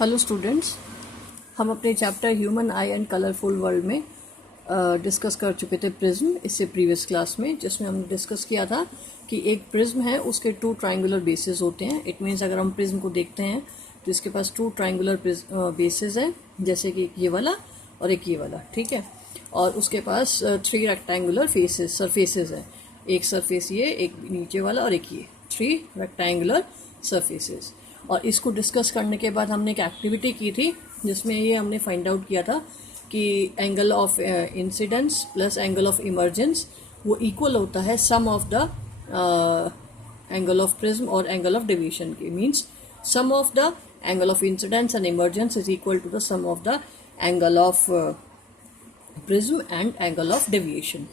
Hello students, हम अपने chapter human I and colourful world में डिस्कस कर चुके थे प्रिज्म इससे प्रीवियस क्लास में, जिसमें हमने डिस्कस किया था कि एक प्रिज्म है, उसके टू ट्रायंगुलर बेसेस होते हैं। इट मीन्स अगर हम प्रिज्म को देखते हैं तो इसके पास टू ट्रायंगुलर बेसेस है, जैसे कि ये वाला और एक ये वाला, ठीक है। और उसके पास थ्री रेक्टेंगुलर सरफेसेस है, एक सरफेस ये, एक नीचे वाला और एक ये, थ्री रेक्टेंगुलर सरफेसेस। और इसको डिस्कस करने के बाद हमने एक एक्टिविटी की थी जिसमें ये हमने फाइंड आउट किया था कि angle of incidence plus angle of emergence वो इक्वल होता है sum of the angle of prism और एंगल ऑफ डेविएशन के। Means sum of the angle of incidence and emergence is equal to the sum of the angle of prism and angle of deviation.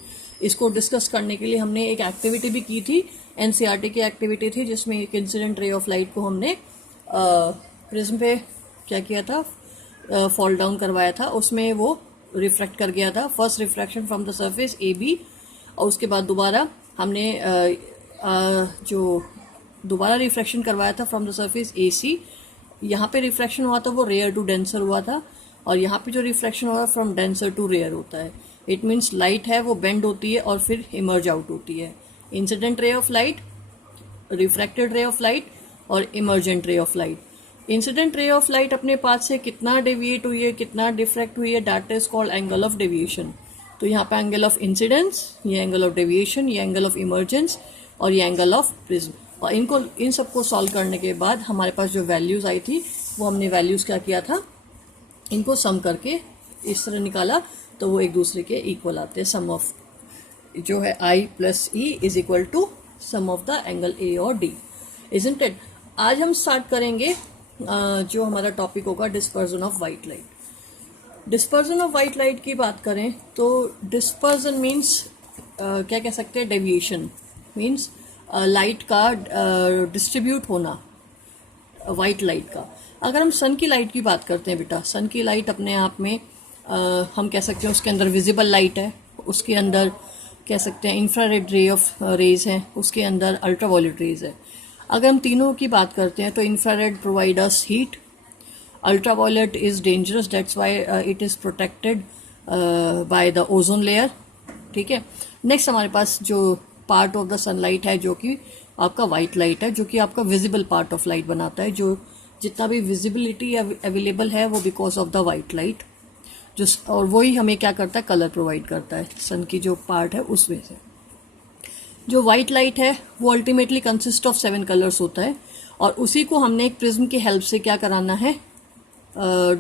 इसको discuss करने के लिए हमने एक activity भी की थी, एनसीईआरटी की एक्टिविटी थी, जिसमें एक इंसिडेंट रे ऑफ लाइट को हमने प्रिज्म पे क्या किया था, फॉल डाउन करवाया था। उसमें वो रिफ्लेक्ट कर गया था, first reflection from the surface A B, और उसके बाद दोबारा हमने जो दोबारा रिफ्लेक्शन करवाया था फ्रॉम द सरफेस ए सी। यहाँ पे रिफ्लेक्शन हुआ था वो रेयर टू डेंसर हुआ था, और यहाँ पे जो रिफ्लेक्शन हुआ फ्रॉम डेंसर टू रेयर होता है। इट मीन्स लाइट है वो बेंड होती है और फिर इमर्ज आउट होती है। Incident ray of light, refracted ray of light और emergent ray of light. Incident ray of light अपने पाथ से कितना डेविएट हुई है, कितना डिफ्रैक्ट हुई है, that is called angle of deviation. तो यहाँ पे एंगल ऑफ इंसिडेंस, ये एंगल ऑफ डेविएशन, ये एंगल ऑफ इमर्जेंस और ये एंगल ऑफ प्रिज्म। और इन सबको सॉल्व करने के बाद हमारे पास जो वैल्यूज आई थी वो हमने वैल्यूज क्या किया था, इनको सम करके इस तरह निकाला तो वो एक दूसरे के इक्वल आते हैं। सम ऑफ जो है I plus E is equal to sum of the angle A और डी, इजंट इट। आज हम स्टार्ट करेंगे जो हमारा टॉपिक होगा dispersion of white light. Dispersion of white light की बात करें तो डिस्पर्जन मीन्स क्या कह सकते हैं, डेविएशन मीन्स लाइट का डिस्ट्रीब्यूट होना, वाइट लाइट का। अगर हम सन की लाइट की बात करते हैं बेटा, सन की लाइट अपने आप में हम कह सकते हैं उसके अंदर विजिबल लाइट है, उसके अंदर कह सकते हैं इंफ्रारेड रे ऑफ रेज है, उसके अंदर अल्ट्रावायलेट रेज है। अगर हम तीनों की बात करते हैं तो infrared provide us heat, ultraviolet is dangerous, that's why it is protected by the ozone layer, ठीक है। नेक्स्ट हमारे पास जो पार्ट ऑफ द सनलाइट है जो कि आपका वाइट लाइट है, जो कि आपका विजिबल पार्ट ऑफ लाइट बनाता है। जो जितना भी विजिबिलिटी अवेलेबल है वो because of the white light, जो और वही हमें क्या करता है, कलर प्रोवाइड करता है सन की जो पार्ट है उसमें से। जो वाइट लाइट है वो अल्टीमेटली कंसिस्ट ऑफ 7 कलर्स होता है, और उसी को हमने एक प्रिज्म की हेल्प से क्या कराना है,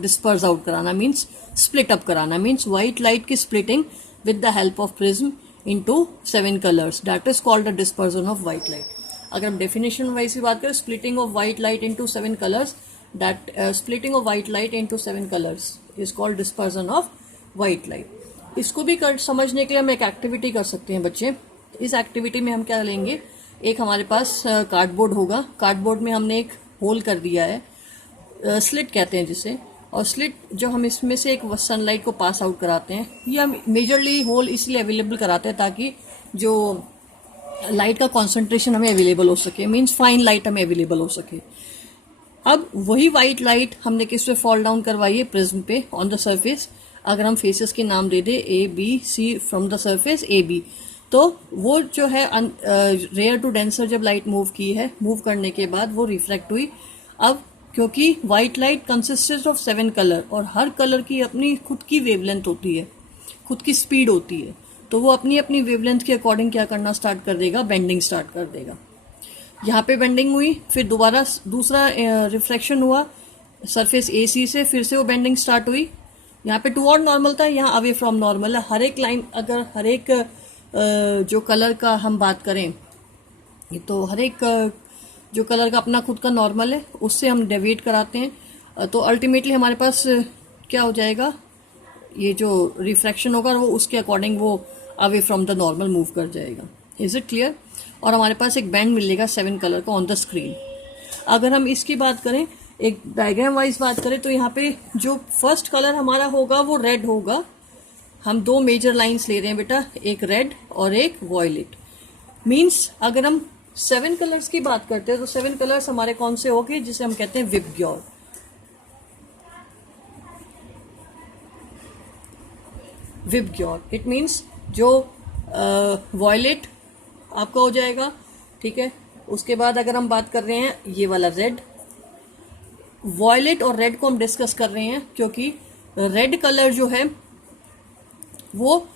डिस्पर्स आउट कराना, मीन्स स्प्लिट अप कराना। मीन्स वाइट लाइट की splitting with the help of prism into 7 colours, that is called the dispersion of white light. अगर हम डेफिनेशन वाइज की बात करें, splitting of white light into 7 colours, that splitting of white light into 7 colours is called dispersion of white light. इसको भी समझने के लिए हम एक एक्टिविटी कर सकते हैं बच्चे। इस एक्टिविटी में हम क्या लेंगे, एक हमारे पास कार्डबोर्ड होगा, कार्डबोर्ड में हमने एक होल कर दिया है, स्लिट कहते हैं जिसे, और स्लिट जो हम इसमें से एक सनलाइट को पास आउट कराते हैं, ये हम मेजरली होल इसलिए अवेलेबल कराते हैं ताकि जो लाइट का कॉन्सेंट्रेशन हमें अवेलेबल हो सके, मीन्स फाइन लाइट हमें अवेलेबल हो सके। अब वही वाइट लाइट हमने किस पे फॉल डाउन करवाई है, प्रिज्म पे ऑन द सरफेस। अगर हम फेसेस के नाम दे दे A B C from the surface A B, तो वो जो है रेयर टू डेंसर जब लाइट मूव की है, मूव करने के बाद वो रिफ्लेक्ट हुई। अब क्योंकि white light consist of 7 colour और हर कलर की अपनी खुद की वेवलेंथ होती है, खुद की स्पीड होती है, तो वो अपनी अपनी वेवलेंथ के अकॉर्डिंग क्या करना स्टार्ट कर देगा, बेंडिंग स्टार्ट कर देगा। यहाँ पे बेंडिंग हुई, फिर दोबारा दूसरा रिफ्लेक्शन हुआ सरफेस ए सी से, फिर से वो बेंडिंग स्टार्ट हुई। यहाँ पे टुवर्ड नॉर्मल था, यहाँ अवे फ्रॉम नॉर्मल है। हर एक लाइन, अगर हर एक जो कलर का हम बात करें तो हर एक जो कलर का अपना खुद का नॉर्मल है उससे हम डेविएट कराते हैं, तो अल्टीमेटली हमारे पास क्या हो जाएगा, ये जो रिफ्रैक्शन होगा वो उसके अकॉर्डिंग वो away from the normal move कर जाएगा। Is it clear. और हमारे पास एक बैंड मिलेगा 7 कलर का ऑन द स्क्रीन। अगर हम इसकी बात करें, एक डायग्राम वाइज बात करें, तो यहाँ पे जो फर्स्ट कलर हमारा होगा वो रेड होगा। हम 2 मेजर लाइंस ले रहे हैं बेटा, एक रेड और एक वॉयलेट। मीन्स अगर हम 7 कलर्स की बात करते हैं तो 7 कलर्स हमारे कौन से होंगे, जिसे हम कहते हैं विबग्योर। विबग्योर, इट मीन्स जो वॉयलेट आपका हो जाएगा, ठीक है। उसके बाद अगर हम बात कर रहे हैं ये वाला रेड, वॉयलेट और रेड को हम डिस्कस कर रहे हैं क्योंकि रेड कलर जो है वो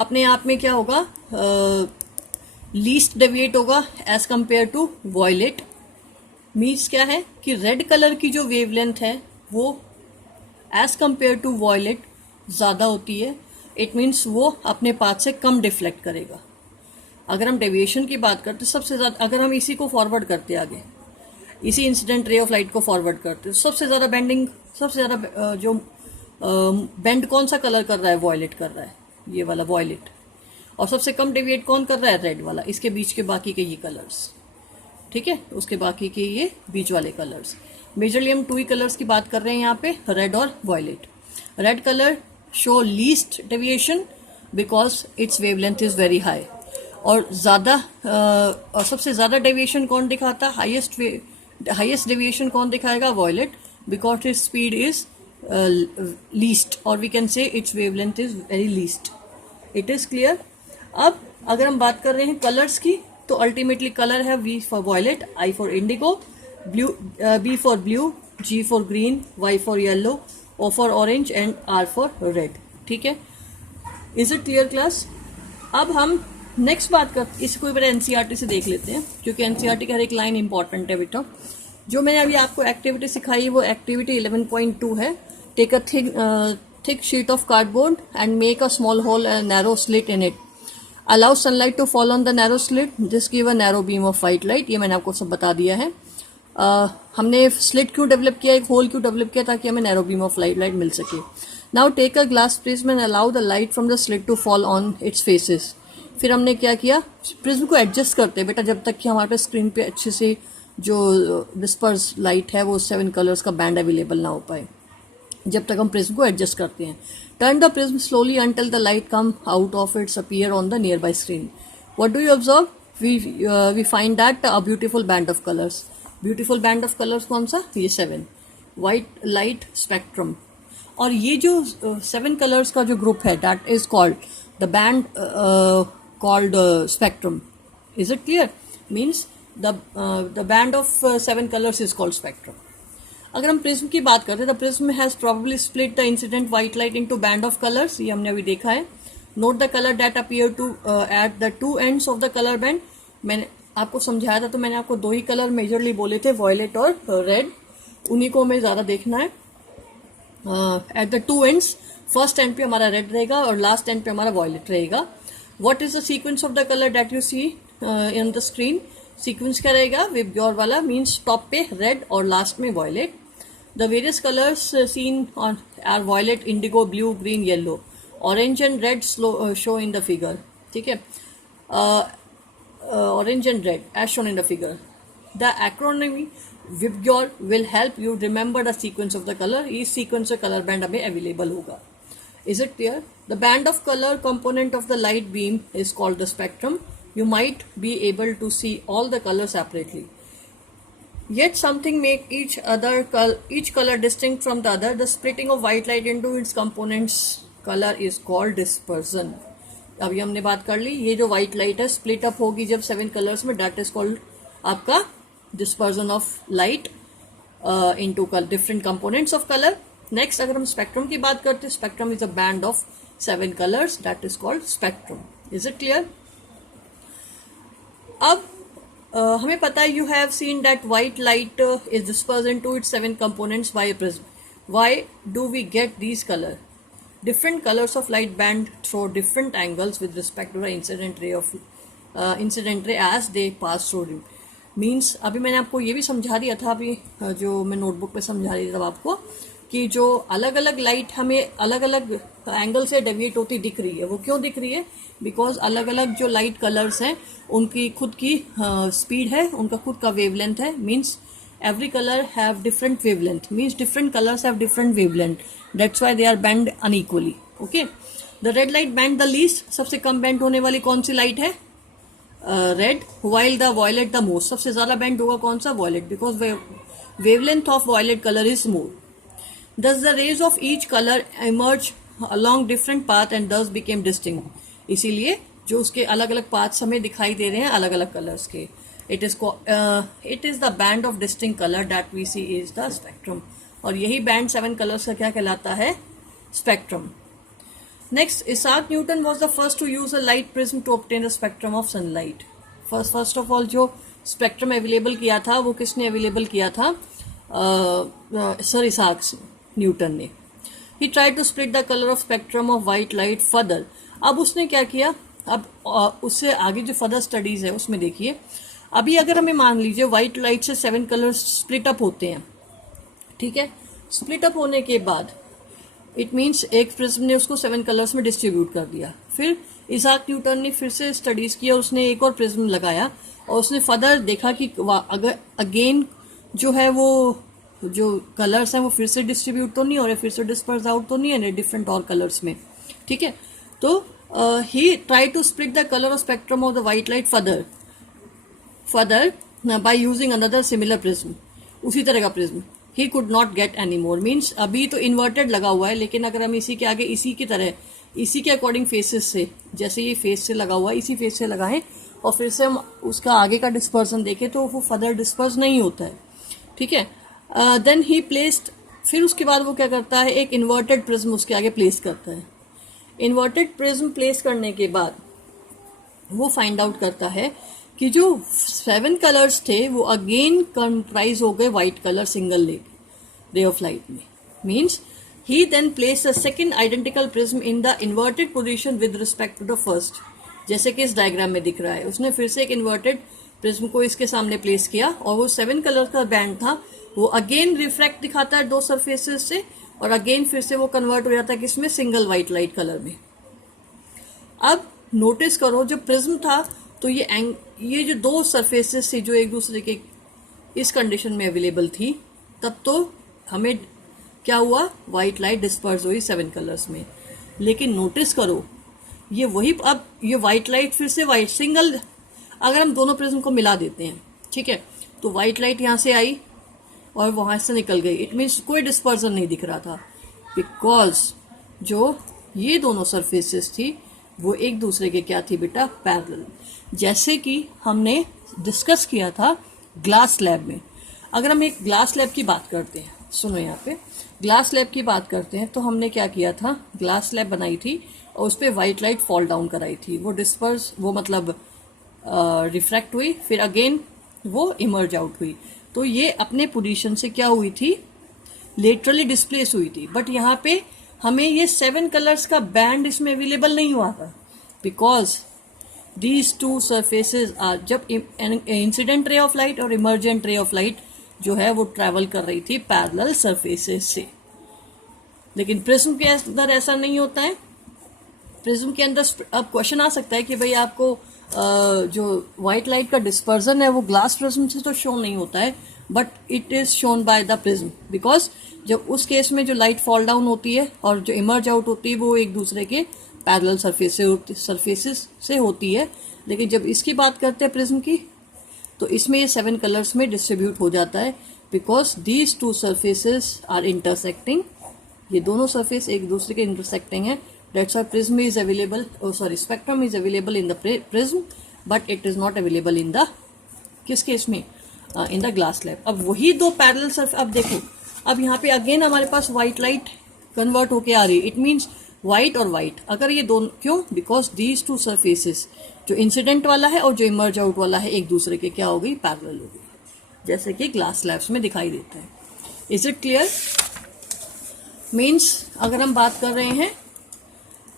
अपने आप में क्या होगा, लीस्ट डेविएट होगा as compare to violet. Means क्या है कि रेड कलर की जो वेवलेंथ है वो एज कंपेयर टू वॉयलेट ज़्यादा होती है। इट मीन्स वो अपने पाथ से कम डिफ्लेक्ट करेगा। अगर हम डेविएशन की बात करते सबसे ज़्यादा, अगर हम इसी को फॉरवर्ड करते आगे, इसी इंसिडेंट रे ऑफ लाइट को फॉरवर्ड करते, सबसे ज़्यादा बेंडिंग, सबसे ज़्यादा जो बेंड कौन सा कलर कर रहा है, वॉयलेट कर रहा है, ये वाला वॉयलेट। और सबसे कम डेविएट कौन कर रहा है, रेड वाला। इसके बीच के बाकी के ये कलर्स, ठीक है, उसके बाकी के ये बीच वाले कलर्स। मेजरली हम 2 ही कलर्स की बात कर रहे हैं यहाँ पे, रेड और violet. Red colour show least deviation because its wavelength is very high. और ज़्यादा और सबसे ज़्यादा डेविएशन कौन दिखाता है, हाईएस्ट डेविएशन कौन दिखाएगा, violet, because its speed is least, और we can say its wavelength is very least. It is clear. अब अगर हम बात कर रहे हैं कलर्स की, तो अल्टीमेटली कलर है V for violet, I for indigo, B for blue, G for green, Y for yellow, O for orange and R for red. ठीक है, इज इट क्लियर क्लास। अब हम नेक्स्ट बात कर, इसको एक बार एनसीईआरटी से देख लेते हैं क्योंकि एनसीईआरटी का हर एक लाइन इंपॉर्टेंट है बेटा। जो मैंने अभी आपको एक्टिविटी सिखाई वो एक्टिविटी 11.2 है। Take a thick sheet of cardboard and make a small hole and a narrow slit in it. Allow sunlight to fall on the narrow slit. This give a narrow beam of white light. ये मैंने आपको सब बता दिया है। हमने slit क्यों develop किया, एक होल क्यों डेवलप किया, ताकि हमें नैरो बीम ऑफ लाइट मिल सके। Now take a glass prism and allow the light from the slit to fall on its faces. फिर हमने क्या किया, प्रिज्म को एडजस्ट करते हैं बेटा जब तक कि हमारे पास स्क्रीन पे अच्छे से जो डिस्पर्स लाइट है वो 7 कलर्स का बैंड अवेलेबल ना हो पाए, जब तक हम प्रिज्म को एडजस्ट करते हैं। Turn the prism slowly until the light come out of its appear on the near by screen. What do you observe, we find that a beautiful band of colours. Beautiful band of colours कौन सा, ये 7 white light spectrum. और ये जो 7 colours का जो group है that is called the band called spectrum. Is it clear, means the band of 7 colours is called spectrum. अगर हम प्रिज्म की बात करते हैं, the prism has probably split the incident white light into band of colours. ये हमने अभी देखा है। Note the colour that appear to at the 2 ends of the colour band. मैंने आपको समझाया था, तो मैंने आपको 2 ही कलर मेजरली बोले थे, वॉयलेट और रेड। उन्हीं को हमें ज्यादा देखना है। Eight the 2 ends, first and पे हमारा रेड रहेगा और लास्ट एंड पे हमारा वॉयलेट रहेगा। What is the sequence of the colour that you see in the screen. Sequence क्या रहेगा, विबग्योर वाला, मीन्स टॉप पे रेड और लास्ट में violet. The various colours seen on are violet, indigo, blue, green, yellow, orange and red show in the figure. ठीक है, orange and red as shown in the figure. The acronym VIBGYOR will help you remember the sequence of the color. इस sequence से color band हमें available होगा. Is it clear? The band of color component of the light beam is called the spectrum. You might be able to see all the colors separately. Yet something make each color distinct from the other. The splitting of white light into its components color is called dispersion. अभी हमने बात कर ली, ये जो white light है split up होगी जब 7 कलर्स में, दैट इज कॉल्ड आपका dispersion of light into different components of colour. Next अगर हम स्पेक्ट्रम की बात करते हैं, spectrum is a band of 7 colours, that is called spectrum. Is it clear. अब हमें पता है, you have seen that white light is disperse into its 7 components by a prism. Why do we get these colour? Different colors of light bend through different angles with respect to the incident ray as they pass through it. Means अभी मैंने आपको ये भी समझा दिया था, अभी जो मैं नोटबुक पे समझा रही थी तब आपको, कि जो अलग अलग लाइट हमें अलग अलग एंगल से डेविएट होती दिख रही है, वो क्यों दिख रही है? बिकॉज अलग अलग जो लाइट कलर्स हैं उनकी खुद की स्पीड है, उनका खुद का वेवलेंथ है। Means every color have different wavelength, means different colors have different wavelength, that's why they are bend unequally. Okay, the red light bend the least, सबसे कम बेंड होने वाली कौन सी लाइट है? Red. while the violet the most, सबसे ज्यादा bend होगा कौन सा? violet, because wavelength of violet color is more. Thus the rays of each color emerge along different path and thus became distinct. इसीलिए जो उसके अलग अलग पाथ्स हमें दिखाई दे रहे हैं अलग अलग कलर्स के, it is the band of distinct color that we see is the spectrum. और यही बैंड 7 कलर्स का क्या कहलाता है? Spectrum. Next, Isaac Newton was the first to use a light prism to obtain the spectrum of sunlight. First of all जो spectrum available किया था वो किसने अवेलेबल किया था? सर इसाक न्यूटन ने. He tried to split the colour of spectrum of white light further. अब उसने क्या किया? अब उससे आगे जो फर्दर स्टडीज है उसमें देखिए, अभी अगर हमें मान लीजिए व्हाइट लाइट से 7 कलर्स स्प्लिट अप होते हैं, ठीक है. स्प्लिट अप होने के बाद इट मीन्स एक प्रिज्म ने उसको 7 कलर्स में डिस्ट्रीब्यूट कर दिया. फिर इसाक न्यूटन ने फिर से स्टडीज किया, उसने एक और प्रिज्म लगाया और उसने फर्दर देखा कि अगर अगेन जो है वो जो कलर्स हैं वो फिर से डिस्ट्रीब्यूट तो नहीं हो रहे, फिर से डिस्पर्स आउट तो नहीं है डिफरेंट और कलर्स में, ठीक है. तो he try to split the colour of spectrum of the white light further by using another similar prism. उसी तरह का prism. He could not get any more. Means अभी तो इन्वर्टेड लगा हुआ है, लेकिन अगर हम इसी के आगे इसी की तरह इसी के अकॉर्डिंग फेसेस से, जैसे ये फेस से लगा हुआ है इसी फेस से लगाएं और फिर से हम उसका आगे का डिस्पर्सन देखें तो वो फर्दर डिस्पर्स नहीं होता है, ठीक है. देन ही प्लेस्ड, फिर उसके बाद वो क्या करता है? एक इन्वर्टेड प्रिज्म उसके आगे प्लेस करता है. इन्वर्टेड प्रिज्म प्लेस करने के बाद वो फाइंड आउट करता है कि जो 7 कलर्स थे वो अगेन कंप्राइज हो गए white colour single ray of light में. Means he then place a second identical prism in the inverted position with respect to the first. जैसे कि इस डायग्राम में दिख रहा है, उसने फिर से एक इन्वर्टेड प्रिज्म को इसके सामने प्लेस किया और वो 7 कलर का बैंड था वो अगेन रिफ्रैक्ट दिखाता है 2 सरफेसेस से और अगेन फिर से वो कन्वर्ट हो जाता है किसमें? सिंगल व्हाइट लाइट कलर में. अब नोटिस करो, जो प्रिज्म था तो ये जो 2 सरफेसेस थी जो एक दूसरे के इस कंडीशन में अवेलेबल थी, तब तो हमें क्या हुआ? व्हाइट लाइट डिस्पर्स हुई 7 कलर्स में. लेकिन नोटिस करो ये वही, अब ये व्हाइट लाइट फिर से व्हाइट सिंगल, अगर हम दोनों प्रिज्म को मिला देते हैं, ठीक है, तो व्हाइट लाइट यहाँ से आई और वहां से निकल गई. इट मीन्स कोई डिस्पर्सन नहीं दिख रहा था, बिकॉज जो ये दोनों सरफेसेस थी वो एक दूसरे के क्या थी बेटा? पैरेलल. जैसे कि हमने डिस्कस किया था ग्लास लैब में. अगर हम एक ग्लास लैब की बात करते हैं, सुनो यहाँ पे, ग्लास लैब की बात करते हैं तो हमने क्या किया था? ग्लास लैब बनाई थी और उस पर व्हाइट लाइट फॉल डाउन कराई थी. वो डिस्पर्स, वो मतलब रिफ्रैक्ट हुई, फिर अगेन वो इमर्ज आउट हुई. तो ये अपने पोजीशन से क्या हुई थी? लेटरली डिस्प्लेस हुई थी. बट यहाँ पे हमें ये 7 कलर्स का बैंड इसमें अवेलेबल नहीं हुआ था, बिकॉज दीज 2 सरफेसेस आर, जब इंसिडेंट रे ऑफ लाइट और इमर्जेंट रे ऑफ लाइट जो है वो ट्रेवल कर रही थी पैरेलल सरफेसेस से. लेकिन प्रिज्म के अंदर ऐसा नहीं होता है. प्रिज्म के अंदर अब क्वेश्चन आ सकता है कि भाई आपको जो व्हाइट लाइट का डिस्पर्जन है वो ग्लास प्रिज्म से तो शो नहीं होता है, but it is shown by the prism. Because जब उस केस में जो लाइट फॉल डाउन होती है और जो इमर्ज आउट होती है वो एक दूसरे के पैरेलल सरफेसेस से होती है. लेकिन जब इसकी बात करते हैं प्रिज्म की, तो इसमें ये 7 कलर्स में डिस्ट्रीब्यूट हो जाता है, because these 2 surfaces are intersecting. ये दोनों सरफेस एक दूसरे के इंटरसेक्टिंग है. That's why prism is available, spectrum is available in the prism, but it is not available in the किस केस में? In the glass lab. अब वही 2 पैरेलल सरफेस, अब देखो, अब यहाँ पे अगेन हमारे पास व्हाइट लाइट कन्वर्ट होके आ रही है. इट मीन्स व्हाइट और व्हाइट. अगर ये दोनों, क्यों? बिकॉज दीज 2 सरफेसेस, जो इंसिडेंट वाला है और जो इमर्ज आउट वाला है, एक दूसरे के क्या हो गई? पैरेलल हो गई, जैसे कि ग्लास लैब्स में दिखाई देता है. Is it clear? मीन्स अगर हम बात कर रहे हैं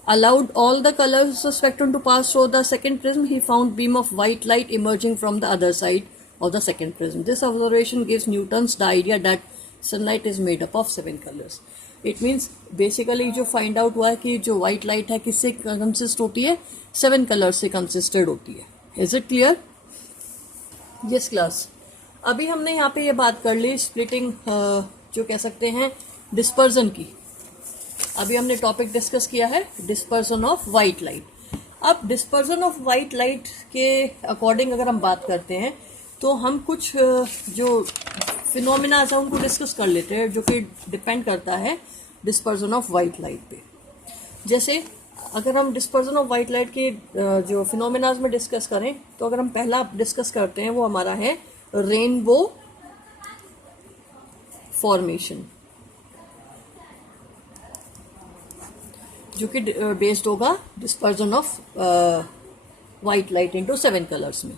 allowed all the colors of the spectrum to pass through the second prism, he found beam of white light emerging from the other side of the second prism. This observation gives Newton's the idea that sunlight is made up of 7 colors. It means basically जो find out हुआ है कि जो white light है किससे consist होती है? 7 colors से consisted होती है. Is it clear? Yes class. अभी हमने यहाँ पे ये बात कर ली splitting जो कह सकते हैं dispersion की. अभी हमने टॉपिक डिस्कस किया है डिस्पर्सन ऑफ व्हाइट लाइट. अब डिस्पर्सन ऑफ व्हाइट लाइट के अकॉर्डिंग अगर हम बात करते हैं तो हम कुछ जो फिनोमिनाज है उनको डिस्कस कर लेते हैं, जो कि डिपेंड करता है डिस्पर्सन ऑफ व्हाइट लाइट पे. जैसे अगर हम डिस्पर्जन ऑफ वाइट लाइट के जो फिनोमेनाज में डिस्कस करें, तो अगर हम पहला डिस्कस करते हैं वो हमारा है रेनबो फॉर्मेशन, जो कि बेस्ड होगा dispersion of white light into 7 colours में।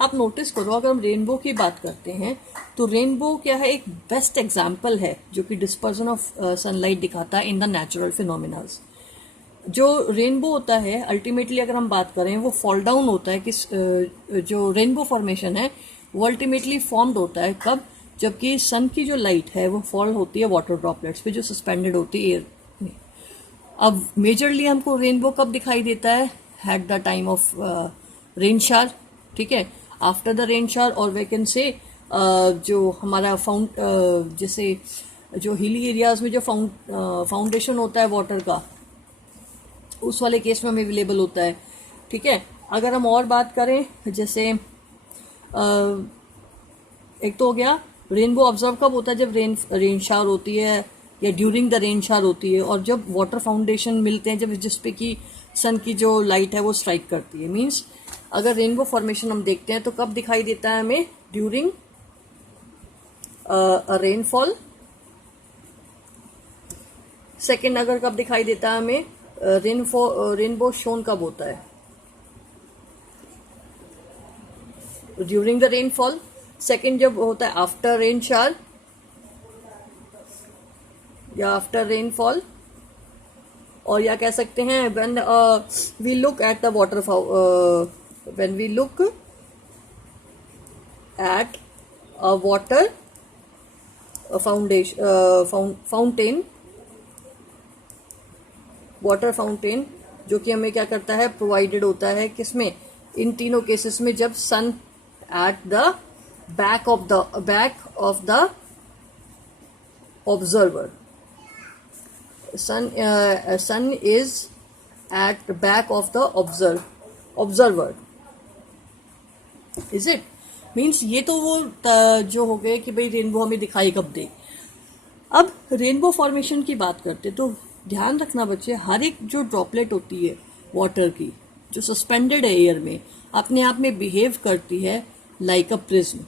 आप नोटिस करो, अगर हम रेनबो की बात करते हैं तो रेनबो क्या है, एक बेस्ट एग्जाम्पल है जो कि डिस्पर्जन ऑफ सनलाइट दिखाता है इन द नेचुरल फिनोमिनाज। जो रेनबो होता है अल्टीमेटली अगर हम बात करें वो फॉल डाउन होता है, किस जो रेनबो फॉर्मेशन है वो अल्टीमेटली फॉर्म्ड होता है कब, जबकि सन की जो लाइट है वो फॉल होती है वाटर ड्रॉपलेट्स पे जो सस्पेंडेड होती है एयर में। अब मेजरली हमको रेनबो कब दिखाई देता है, at the time of rain shower, ठीक है, आफ्टर द रेन शावर, और वे कैन से जो हमारा जैसे जो हिली एरियाज में जो फाउंडेशन होता है वाटर का, उस वाले केस में हमें अवेलेबल होता है, ठीक है। अगर हम और बात करें, जैसे एक तो हो गया रेनबो ऑब्जर्व कब होता है, जब रेन शावर होती है या ड्यूरिंग द रेन शावर होती है, और जब वाटर फाउंडेशन मिलते हैं, जब जिसपे कि सन की जो लाइट है वो स्ट्राइक करती है। मींस अगर रेनबो फॉर्मेशन हम देखते हैं तो कब दिखाई देता है हमें, ड्यूरिंग रेनफॉल। सेकेंड अगर कब दिखाई देता है हमें, रेनबो शोन कब होता है, ड्यूरिंग द रेनफॉल। सेकेंड जब होता है आफ्टर रेन शावर या आफ्टर रेनफॉल, और या कह सकते हैं when we look at the water, when we look at a water fountain, water fountain जो कि हमें क्या करता है, प्रोवाइडेड होता है किसमें, इन तीनों केसेस में, जब sun at the back of the observer, sun is at back of the observer, is it. Means ये तो वो जो हो गए कि भाई रेनबो हमें दिखाई कब दे। अब रेनबो फॉर्मेशन की बात करते तो ध्यान रखना बच्चे, हर एक जो ड्रॉपलेट होती है वाटर की जो सस्पेंडेड है एयर में, अपने आप में बिहेव करती है like a prism.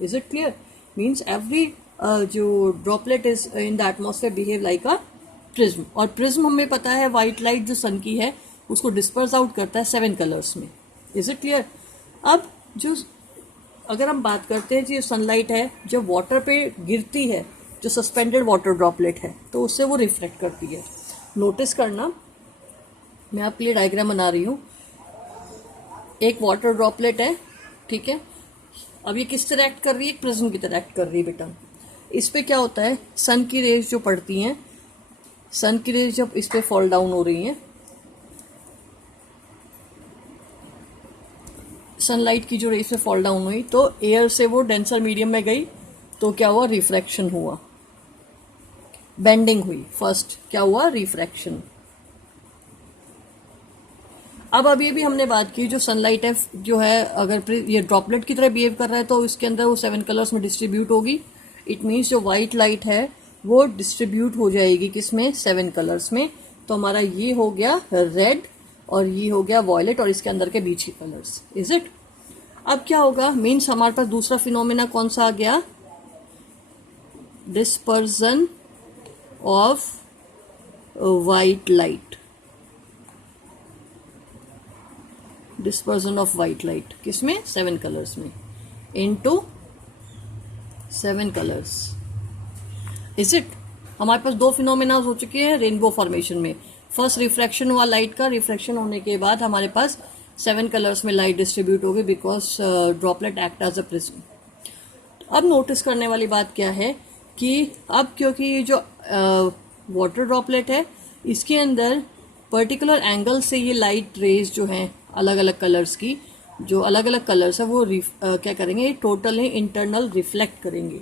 Is it clear? Means every जो droplet is in the atmosphere behave like a prism, और प्रिज्म हमें पता है व्हाइट लाइट जो सन की है उसको डिस्पर्स आउट करता है 7 कलर्स में। Is it clear? अब जो अगर हम बात करते हैं जो सनलाइट है जो वाटर पे गिरती है, जो सस्पेंडेड वाटर ड्रॉपलेट है, तो उससे वो रिफ्लेक्ट करती है। नोटिस करना, मैं आपके लिए डायग्राम बना रही हूँ। एक वाटर ड्रॉपलेट है, ठीक है। अब ये किस तरह एक्ट कर रही है, एक प्रिज्म की तरह एक्ट कर रही है बेटा। इस पे क्या होता है, सन की रेज जो पड़ती हैं, सन की रेज जब इस पे फॉल डाउन हो रही हैं, सनलाइट की जो रेज पे फॉल डाउन हुई तो एयर से वो डेंसर मीडियम में गई, तो क्या हुआ, रिफ्रैक्शन हुआ, बेंडिंग हुई। फर्स्ट क्या हुआ, रिफ्रैक्शन। अब अभी भी हमने बात की जो सनलाइट है जो है, अगर ये ड्रॉपलेट की तरह बिहेव कर रहा है तो इसके अंदर वो 7 कलर्स में डिस्ट्रीब्यूट होगी। इट मीन्स जो व्हाइट लाइट है वो डिस्ट्रीब्यूट हो जाएगी किसमें, 7 कलर्स में। तो हमारा ये हो गया रेड और ये हो गया वॉयलेट और इसके अंदर के बीच के कलर्स। Is it? अब क्या होगा, मीन्स हमारे पास दूसरा फिनोमेना कौन सा आ गया, dispersion of white light. Dispersion of white light किसमें, 7 कलर्स में, इनटू 7 कलर्स। Is it? हमारे पास दो फिनोमेनाज हो चुके हैं रेनबो फॉर्मेशन में। फर्स्ट रिफ्रैक्शन हुआ लाइट का, रिफ्रैक्शन होने के बाद हमारे पास 7 कलर्स में लाइट डिस्ट्रीब्यूट होगी because droplet act as a prism. अब नोटिस करने वाली बात क्या है कि अब क्योंकि जो वाटर ड्रॉपलेट है इसके अंदर पर्टिकुलर एंगल से ये लाइट रेज जो हैं अलग अलग कलर्स की, जो अलग अलग कलर्स है वो क्या करेंगे, टोटल इंटरनल रिफ्लेक्ट करेंगे।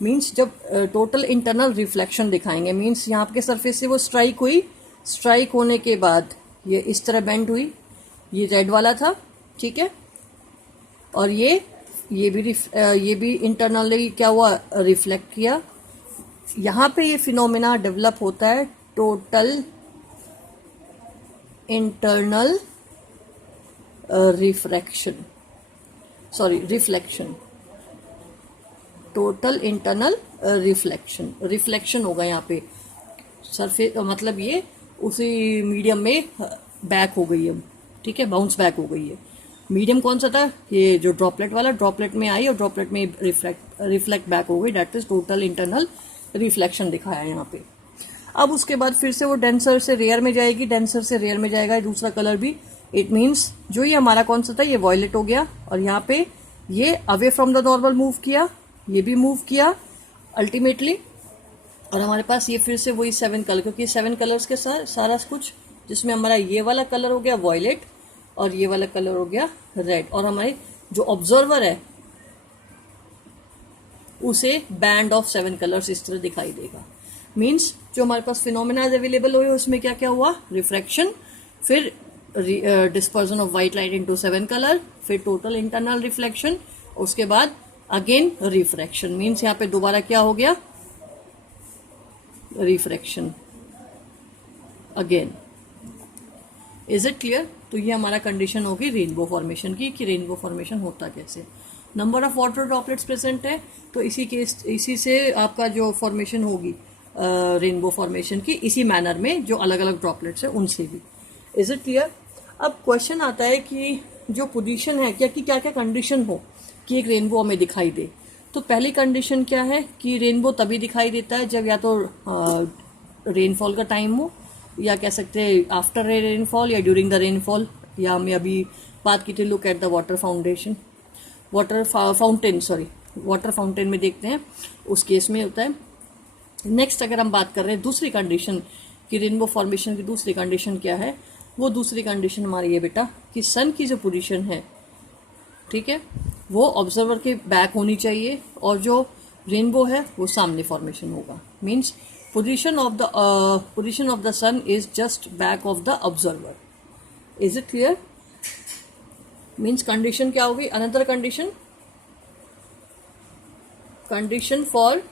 मीन्स जब टोटल इंटरनल रिफ्लेक्शन दिखाएंगे, मीन्स यहाँ के सरफेस से वो स्ट्राइक हुई, स्ट्राइक होने के बाद ये इस तरह बेंड हुई, ये रेड वाला था, ठीक है, और ये भी इंटरनली क्या हुआ, रिफ्लेक्ट किया। यहाँ पे ये फिनोमेना डेवलप होता है total internal refraction, sorry reflection, total internal reflection, reflection होगा यहाँ पे सरफेस, मतलब ये उसी मीडियम में बैक हो गई है, ठीक है, बाउंस बैक हो गई है। मीडियम कौन सा था, ये जो ड्रॉपलेट वाला, ड्रॉपलेट में आई और ड्रॉपलेट में रिफ्लेक्ट बैक हो गई, that is total internal reflection दिखाया है यहाँ पे। अब उसके बाद फिर से वो डेंसर से रेयर में जाएगी, डेंसर से रेयर में जाएगा दूसरा कलर भी। इट मीन्स जो ये हमारा कौन सा था, ये वॉयलेट हो गया, और यहाँ पे ये away from the normal move किया, ये भी मूव किया अल्टीमेटली, और हमारे पास ये फिर से वही 7 कलर, क्योंकि 7 कलर्स के साथ सारा कुछ, जिसमें हमारा ये वाला कलर हो गया वॉयलेट और ये वाला कलर हो गया रेड, और हमारे जो ऑब्जर्वर है उसे बैंड ऑफ 7 कलर्स इस तरह दिखाई देगा। मीन्स जो हमारे पास फिनोमेना अवेलेबल हुए उसमें क्या क्या हुआ, रिफ्रैक्शन, फिर dispersion of white light into 7 colour, फिर टोटल इंटरनल रिफ्लेक्शन, उसके बाद अगेन रिफ्रैक्शन। मीन्स यहाँ पे दोबारा क्या हो गया, refraction again. Is it clear? तो ये हमारा कंडीशन होगी रेनबो फॉर्मेशन की, कि रेनबो फॉर्मेशन होता कैसे। Number of water droplets present है, तो इसी से आपका जो फॉर्मेशन होगी रेनबो फॉर्मेशन की, इसी मैनर में जो अलग अलग ड्रॉपलेट्स है उनसे भी। Is it clear? अब क्वेश्चन आता है कि जो पोजीशन है, क्या क्या कंडीशन हो कि एक रेनबो हमें दिखाई दे। तो पहली कंडीशन क्या है कि रेनबो तभी दिखाई देता है जब या तो रेनफॉल का टाइम हो, या कह सकते हैं आफ्टर रेनफॉल या ड्यूरिंग द रेनफॉल, या हमें अभी बात की थी look at the water fountain, water fountain में देखते हैं, उस केस में होता है। नेक्स्ट अगर हम बात कर रहे हैं दूसरी कंडीशन कि रेनबो फॉर्मेशन की दूसरी कंडीशन क्या है, वो दूसरी कंडीशन हमारी ये बेटा कि सन की जो पोजीशन है, ठीक है, वो ऑब्जर्वर के बैक होनी चाहिए, और जो रेनबो है वो सामने फॉर्मेशन होगा। Means position of the sun is just back of the observer. Is it clear? Means condition क्या होगी, another condition for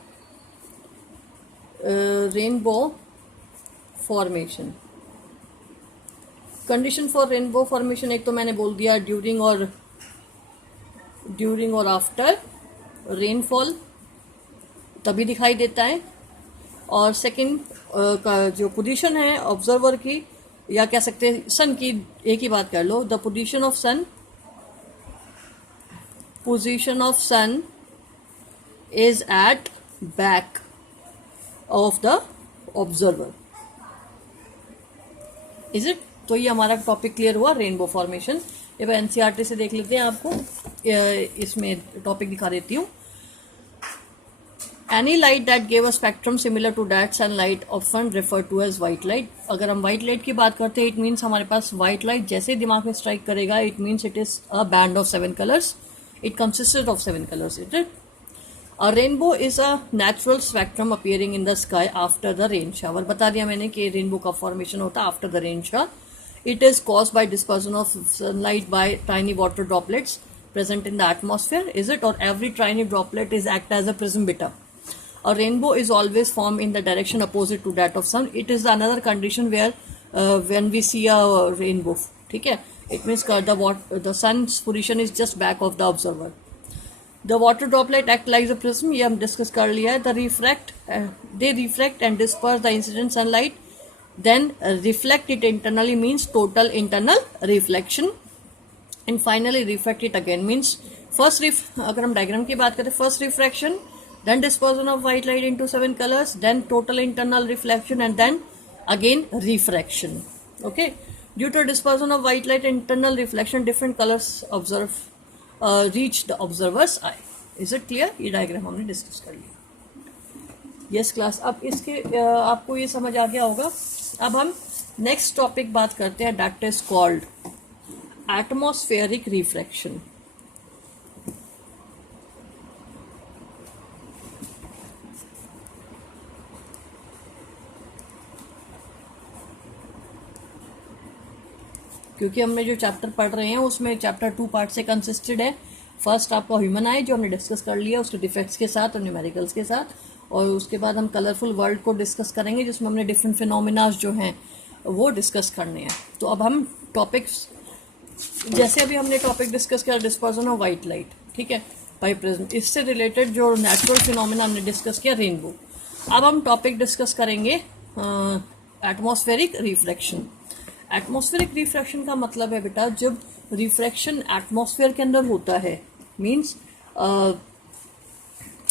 rainbow formation. Condition for rainbow formation एक तो मैंने बोल दिया ड्यूरिंग और आफ्टर रेनफॉल तभी दिखाई देता है, और सेकंड का जो पोजीशन है ऑब्जर्वर की, या कह सकते हैं सन की, एक ही बात कर लो, the position of sun is at back of the observer. Is it? तो ये हमारा टॉपिक क्लियर हुआ, रेनबो फॉर्मेशन। ये एनसीईआरटी से देख लेते हैं, आपको इसमें टॉपिक दिखा देती हूँ। Any light that gave a spectrum similar to that sunlight often refer to as white light. अगर हम व्हाइट लाइट की बात करते हैं, इट मीन्स हमारे पास व्हाइट लाइट जैसे दिमाग में स्ट्राइक करेगा, it means it is a band of 7 colours, it consisted of 7 colours. It is A rainbow is a natural spectrum appearing in the sky after the rain shower. बता दिया मैंने कि rainbow का formation होता है after the rain shower. It is caused by dispersion of sunlight by tiny water droplets present in the atmosphere. Is it? Or every tiny droplet is act as a prism beta. A rainbow is always formed in the direction opposite to that of sun. It is another condition where when we see a rainbow, ठीक है, it means the sun's position is just back of the observer. The water droplet act like a prism, ये हम discuss कर लिया है। They refract and disperse the incident sunlight, then reflect it internally, means total internal reflection, and finally refract it again, means अगर हम diagram की बात करें, first refraction, then dispersion of white light into 7 colors, then total internal reflection, and then again refraction. Okay, due to dispersion of white light and internal reflection, different colors reach the observer's eye. Is it clear? ये diagram हमने discuss कर लिया। Yes class, अब इसके आपको ये समझ आ गया होगा। अब हम नेक्स्ट टॉपिक बात करते हैं, that is called atmospheric refraction. क्योंकि हमने जो चैप्टर पढ़ रहे हैं उसमें चैप्टर 2 पार्ट से कंसिस्टेड है। फर्स्ट आपका ह्यूमन आई जो हमने डिस्कस कर लिया उसके डिफेक्ट्स के साथ और न्यूमेरिकल्स के साथ, और उसके बाद हम कलरफुल वर्ल्ड को डिस्कस करेंगे जिसमें हमने डिफरेंट फिनोमिनाज जो हैं वो डिस्कस करने हैं। तो अब हम टॉपिक्स, जैसे अभी हमने टॉपिक डिस्कस किया डिस्पर्जन ऑफ वाइट लाइट, ठीक है, बाय प्रिज्म, इससे रिलेटेड जो नेचुरल फिनोमेना हमने डिस्कस किया रेनबो। अब हम टॉपिक डिस्कस करेंगे एटमॉस्फेरिक रिफ्रैक्शन। एटमॉस्फेरिक रिफ्रैक्शन का मतलब है बेटा जब रिफ्रैक्शन एटमॉस्फेयर के अंदर होता है, मीन्स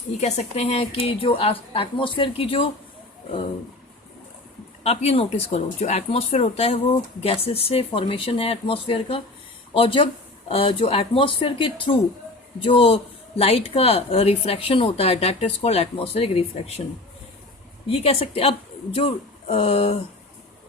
ये कह सकते हैं कि जो एटमॉस्फेयर की जो आप ये नोटिस करो, जो एटमॉस्फेयर होता है वो गैसेस से फॉर्मेशन है एटमॉस्फेयर का, और जब जो एटमॉस्फेयर के थ्रू जो लाइट का रिफ्रैक्शन होता है that is called atmospheric refraction. ये कह सकते हैं अब जो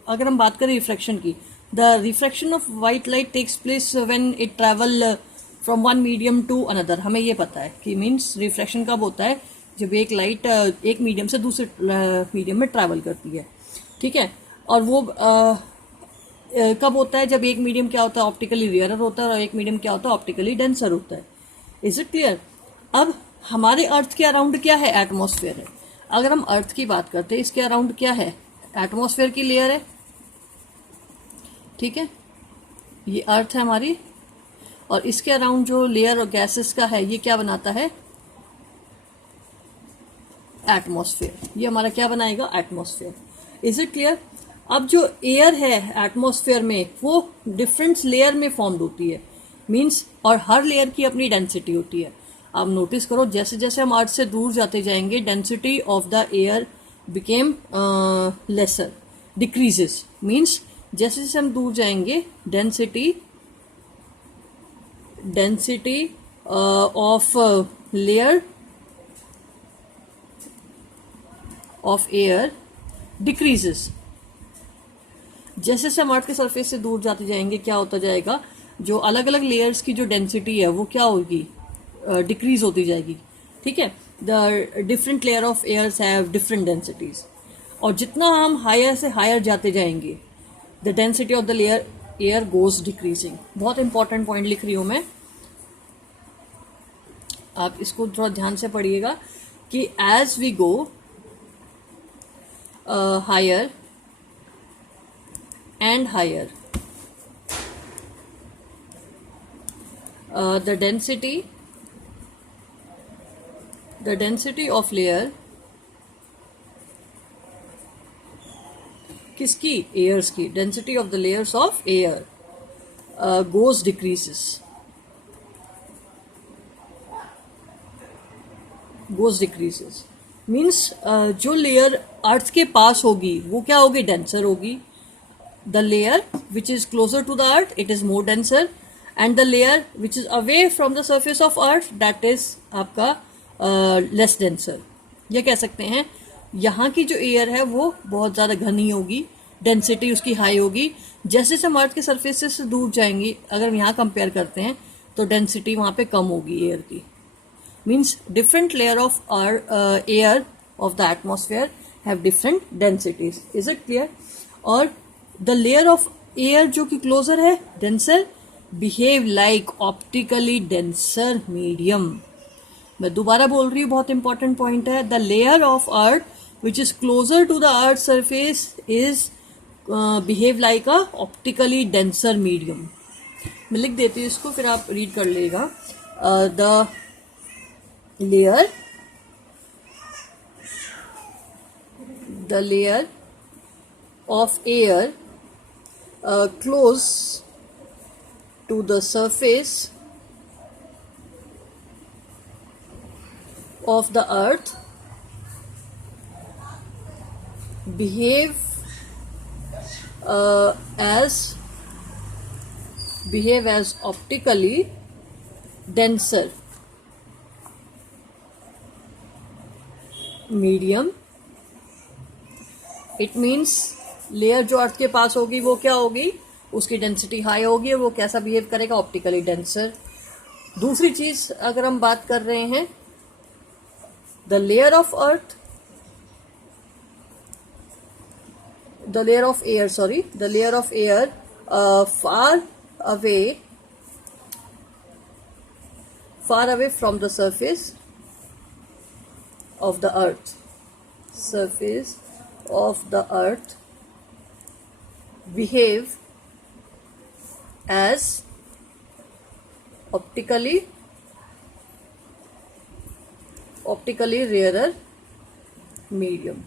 अगर हम बात करें रिफ्रैक्शन की, the refraction of white light takes place when it travel from one medium to another. हमें ये पता है कि मीन्स रिफ्रैक्शन कब होता है, जब एक लाइट एक मीडियम से दूसरे मीडियम में ट्रैवल करती है, ठीक है। और वो कब होता है, जब एक मीडियम क्या होता है ऑप्टिकली रेयरर होता है और एक मीडियम क्या होता है ऑप्टिकली डेंसर होता है। Is it clear? अब हमारे अर्थ के अराउंड क्या है, एटमॉस्फेयर है। अगर हम अर्थ की बात करते हैं, इसके अराउंड क्या है, एटमॉस्फेयर की लेयर है, ठीक है, ये अर्थ है हमारी, और इसके अराउंड जो लेयर और गैसेस का है ये क्या बनाता है, एटमॉस्फेयर। ये हमारा क्या बनाएगा, एटमॉस्फेयर। Is it clear? अब जो एयर है एटमॉस्फेयर में वो डिफरेंट लेयर में फॉर्म्ड होती है, मीन्स, और हर लेयर की अपनी डेंसिटी होती है। आप नोटिस करो जैसे जैसे हम अर्थ से दूर जाते जाएंगे density of the air became lesser, decreases, means जैसे जैसे हम दूर जाएंगे density of layer of air decreases. जैसे जैसे हम अर्थ के सरफेस से दूर जाते जाएंगे क्या होता जाएगा, जो अलग अलग लेयर्स की जो डेंसिटी है वो क्या होगी, डिक्रीज होती जाएगी, ठीक है। The different layer of airs have different densities, और जितना हम हायर से हायर जाते जाएंगे the density of the layer air goes decreasing. बहुत इंपॉर्टेंट पॉइंट लिख रही हूं मैं, आप इसको थोड़ा ध्यान से पढ़िएगा कि as we go higher and higher, the density of layer किसकी, एयर्स की, density of the layers of air goes decreases, means जो लेयर अर्थ के पास होगी वो क्या होगी, डेंसर होगी। The layer which is closer to the earth it is more denser, and the layer which is away from the surface of earth that is आपका less denser। ये कह सकते हैं यहाँ की जो एयर है वो बहुत ज़्यादा घनी होगी, डेंसिटी उसकी हाई होगी। जैसे जैसे हम अर्थ के सरफेस से दूर जाएंगी, अगर हम यहाँ कंपेयर करते हैं तो डेंसिटी वहाँ पे कम होगी एयर की, means different layer of air of the atmosphere have different densities. Is it clear? और द लेयर ऑफ एयर जो कि क्लोजर है, denser, behave like optically denser medium. मैं दोबारा बोल रही हूँ, बहुत इंपॉर्टेंट पॉइंट है। The layer of earth which is closer to the earth surface is behave like a optically denser medium. मैं लिख देती हूँ इसको, फिर आप रीड कर लेगा। The layer of air close to the surface of the earth behave as optically denser medium। It means layer जो अर्थ के पास होगी वो क्या होगी, उसकी डेंसिटी हाई होगी, और वो कैसा बिहेव करेगा, ऑप्टिकली डेंसर। दूसरी चीज अगर हम बात कर रहे हैं, the layer of earth, the layer of air far away from the surface of the earth behave as optically rarer medium.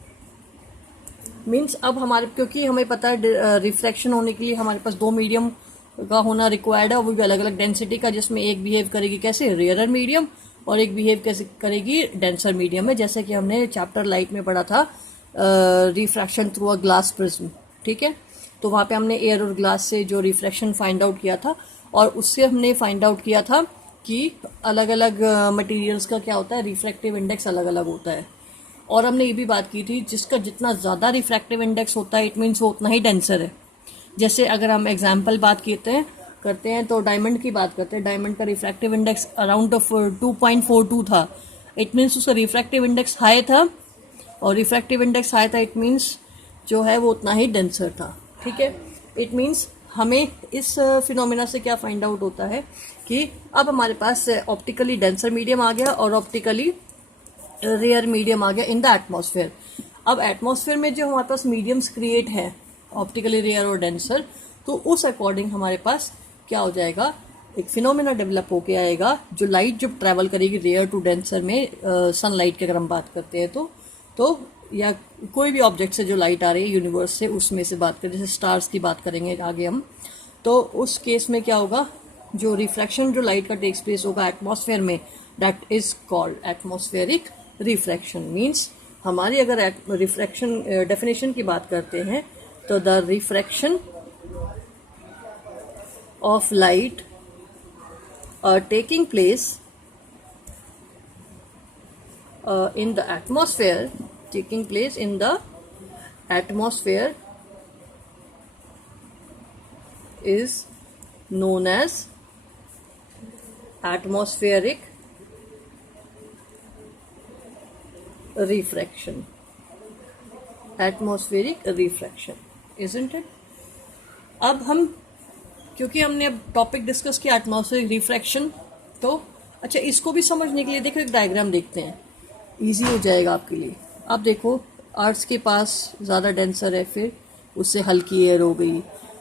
Means अब हमारे, क्योंकि हमें पता है रिफ्रैक्शन होने के लिए हमारे पास दो मीडियम का होना रिक्वायर्ड है, वो भी अलग अलग डेंसिटी का, जिसमें एक बिहेव करेगी कैसे, रेयरर मीडियम, और एक बिहेव कैसे करेगी, डेंसर मीडियम में, जैसे कि हमने चैप्टर लाइट में पढ़ा था refraction through a glass prism. ठीक है, तो वहाँ पे हमने एयर और ग्लास से जो रिफ्रैक्शन फाइंड आउट किया था, और उससे हमने फाइंड आउट किया था कि अलग अलग मटेरियल्स का क्या होता है, रिफ्रैक्टिव इंडेक्स अलग अलग होता है. और हमने ये भी बात की थी जिसका जितना ज़्यादा रिफ्रैक्टिव इंडेक्स होता है इट मीन्स वो उतना ही डेंसर है. जैसे अगर हम एग्जाम्पल बात करते हैं तो डायमंड की बात करते हैं. डायमंड का रिफ्रैक्टिव इंडेक्स अराउंड ऑफ 2.42 था. इट मीन्स उसका रिफ्रैक्टिव इंडेक्स हाई था, और रिफ्रैक्टिव इंडेक्स हाई था इट मीन्स जो है वो उतना ही डेंसर था. ठीक है, इट मीन्स हमें इस फिनोमिना से क्या फाइंड आउट होता है कि अब हमारे पास ऑप्टिकली डेंसर मीडियम आ गया और ऑप्टिकली रेयर मीडियम आ गया इन द एटमॉस्फेयर. अब एटमॉस्फेयर में जो हमारे पास मीडियम्स क्रिएट है ऑप्टिकली रेयर और डेंसर, तो उस अकॉर्डिंग हमारे पास क्या हो जाएगा, एक फिनोमेना डेवलप होके आएगा. जो लाइट जब ट्रैवल करेगी रेयर टू डेंसर में, सनलाइट की अगर हम बात करते हैं तो या कोई भी ऑब्जेक्ट से जो लाइट आ रही है यूनिवर्स से, उसमें से बात करें, जैसे स्टार्स की बात करेंगे आगे हम, तो उस केस में क्या होगा, जो रिफ्रैक्शन जो लाइट का टेक्स प्लेस होगा एटमॉस्फेयर में, that is called atmospheric refraction. Means हमारी अगर रिफ्रैक्शन डेफिनेशन की बात करते हैं तो the refraction of light taking place in the atmosphere, taking place in the atmosphere is known as atmospheric refraction. Atmospheric refraction, isn't it? अब हम, क्योंकि हमने अब टॉपिक डिस्कस किया एटमॉस्फेरिक रिफ्रैक्शन, तो अच्छा इसको भी समझने के लिए देखो एक डायग्राम देखते हैं, इजी हो जाएगा आपके लिए. अब देखो अर्थ के पास ज़्यादा डेंसर है, फिर उससे हल्की एयर हो गई,